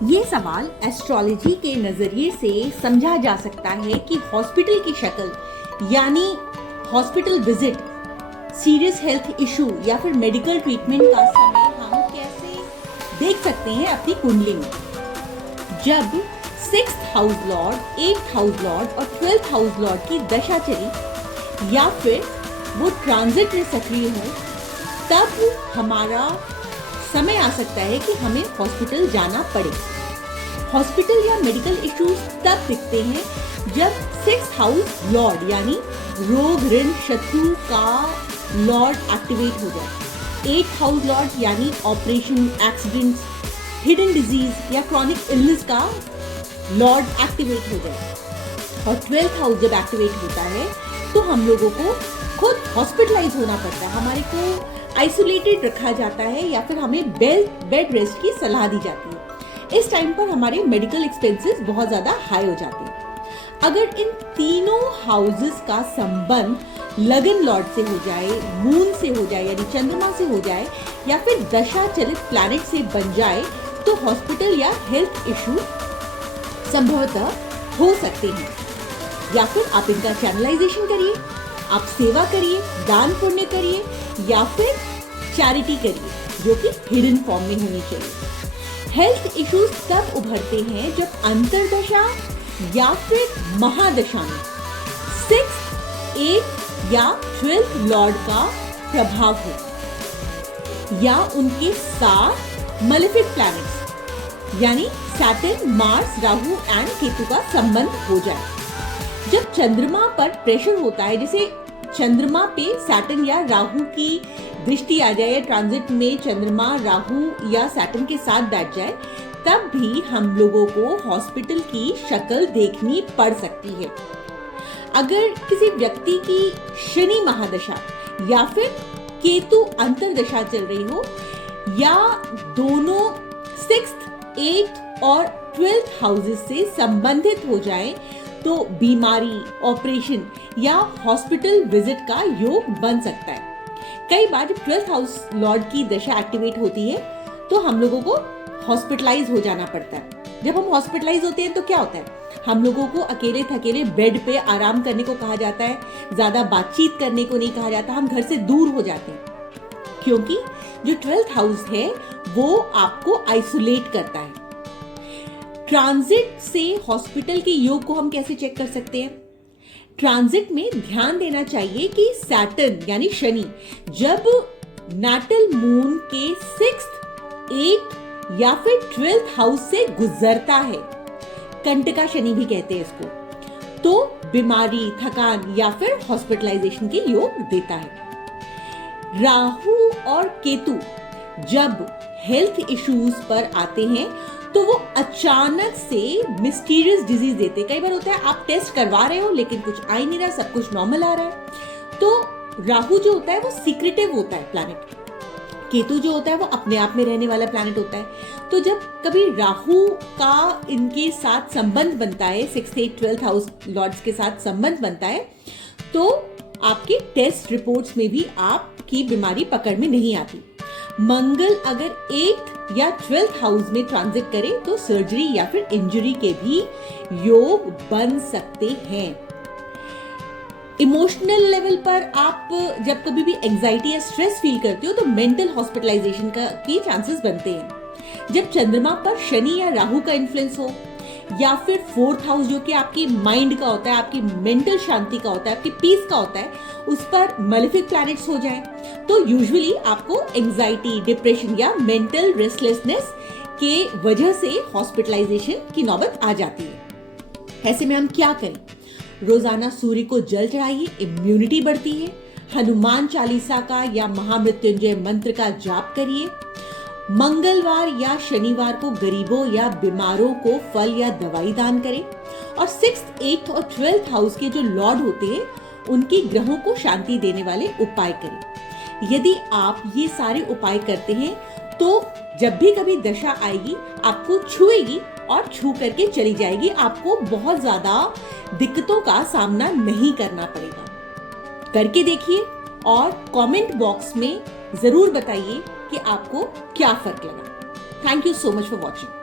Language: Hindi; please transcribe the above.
ये सवाल एस्ट्रोलॉजी के नजरिए से समझा जा सकता है कि हॉस्पिटल की शक्ल यानी hospital visit, serious health issue या फिर मेडिकल ट्रीटमेंट का समय हम कैसे देख सकते हैं अपनी कुंडली में। जब 6th house Lord, 8th house Lord और 12th हाउस लॉर्ड की दशा चली या फिर वो ट्रांजिट में सक्रिय हो, तब हमारा समय आ सकता है कि हमें हॉस्पिटल जाना पड़े। हॉस्पिटल या मेडिकल इश्यूज तब दिखते हैं जब 6th हाउस लॉर्ड यानी रोग, ऋण, शत्रु का लॉर्ड एक्टिवेट हो जाए, 8th हाउस लॉर्ड यानी ऑपरेशन, एक्सीडेंट्स, हिडन डिजीज या क्रॉनिक इलनेस का लॉर्ड एक्टिवेट हो जाए, और 12th हाउस जब एक्टिवेट होता है तो हम लोगों को खुद हॉस्पिटलाइज होना पड़ता है, हमारे को आइसोलेटेड रखा जाता है या फिर हमें बेड रेस्ट की सलाह दी जाती है। इस टाइम पर हमारे मेडिकल एक्सपेंसेस बहुत ज्यादा हाई हो जाते हैं। अगर इन तीनों हाउसेस का संबंध लगन लॉर्ड से हो जाए, मून से हो जाए यानी चंद्रमा से हो जाए, या फिर दशा चलित प्लैनेट से बन जाए, तो हॉस्पिटल या हेल्थ इशू संभवतः हो सकते हैं। या फिर आप इनका चैनलाइजेशन करिए, आप सेवा करिए, दान पुण्य करिए या फिर चैरिटी करिए, जो कि हिडन फॉर्म में होनी चाहिए। हेल्थ इश्यूज तब उभरते हैं जब अंतरदशा या फिर महादशा में 6th, 8th या 12th लॉर्ड का प्रभाव हो या उनके साथ मलेफिक प्लैनेट्स यानी Saturn, Mars, Rahu and Ketu का संबंध हो जाए। जब चंद्रमा पर प्रेशर होता है, जैसे चंद्रमा पे सैटर्न या राहु की दृष्टि आ जाए, ट्रांजिट में चंद्रमा राहु या सैटर्न के साथ बैठ जाए, तब भी हम लोगों को हॉस्पिटल की शक्ल देखनी पड़ सकती है। अगर किसी व्यक्ति की शनि महादशा या फिर केतु अंतरदशा चल रही हो या दोनों 6th, 8th और 12th हाउसेस से संबंधित हो जाए, तो बीमारी, ऑपरेशन या हॉस्पिटल विजिट का योग बन सकता है। कई बार जब 12th हाउस लॉर्ड की दशा एक्टिवेट होती है तो हम लोगों को हॉस्पिटलाइज हो जाना पड़ता है। जब हम हॉस्पिटलाइज होते हैं तो क्या होता है, हम लोगों को अकेले थकेले बेड पे आराम करने को कहा जाता है, ज्यादा बातचीत करने को नहीं कहा जाता, हम घर से दूर हो जाते हैं, क्योंकि जो 12th हाउस है वो आपको आइसोलेट करता है। ट्रांजिट से हॉस्पिटल के योग को हम कैसे चेक कर सकते हैं? ट्रांजिट में ध्यान देना चाहिए कि सैटर्न यानी शनि जब नाटल मून के 6th, 8th या फिर 12th हाउस से गुजरता है, कंटका शनि भी कहते हैं इसको, तो बीमारी, थकान या फिर हॉस्पिटलाइजेशन के योग देता है। राहु और केतु जब हेल्थ इश्यूज पर आते हैं तो वो अचानक से मिस्टीरियस डिजीज देते। कई बार होता है आप टेस्ट करवा रहे हो लेकिन कुछ आ ही नहीं रहा, सब कुछ नॉर्मल आ रहा है। तो राहु जो होता है वो सीक्रेटिव होता है प्लैनेट, केतु जो होता है वो अपने आप में रहने वाला प्लैनेट होता है। तो जब कभी राहु का इनके साथ संबंध बनता है, 6th, 8th, 12th house Lord's के साथ संबंध बनता है, तो आपके टेस्ट रिपोर्ट्स में भी आपकी बीमारी पकड़ में नहीं आती। मंगल अगर 8th या 12th हाउस में ट्रांजिट करे तो सर्जरी या फिर इंजरी के भी योग बन सकते हैं। इमोशनल लेवल पर आप जब कभी भी एंजाइटी या स्ट्रेस फील करते हो तो मेंटल हॉस्पिटलाइजेशन की चांसेस बनते हैं। जब चंद्रमा पर शनि या राहु का इन्फ्लुएंस हो या फिर 4th हाउस जो कि आपकी माइंड का होता है, आपकी मेंटल शांति का होता है, आपकी पीस का होता है, उस पर मेलेफिक प्लैनेट्स हो जाएं, तो यूजुअली आपको एंजाइटी, डिप्रेशन या मेंटल रेस्टलेसनेस के वजह से हॉस्पिटलाइजेशन की नौबत आ जाती है। ऐसे में हम क्या करें? रोजाना सूर्य को जल चढ़ाइए, इम्यूनिटी बढ़ती है। हनुमान चालीसा का या महामृत्युंजय मंत्र का जाप करिए। मंगलवार या शनिवार को गरीबों या बीमारों को फल या दवाई दान करें। और 6th, 8th और 12th हाउस के जो लॉर्ड होते हैं उनकी ग्रहों को शांति देने वाले उपाय करें। यदि आप ये सारे उपाय करते हैं तो जब भी कभी दशा आएगी आपको छुएगी और छू करके चली जाएगी, आपको बहुत ज्यादा दिक्कतों का सामना नहीं करना पड़ेगा। करके देखिए और कमेंट बॉक्स में जरूर बताइए कि आपको क्या फर्क लगा। Thank you so much for watching.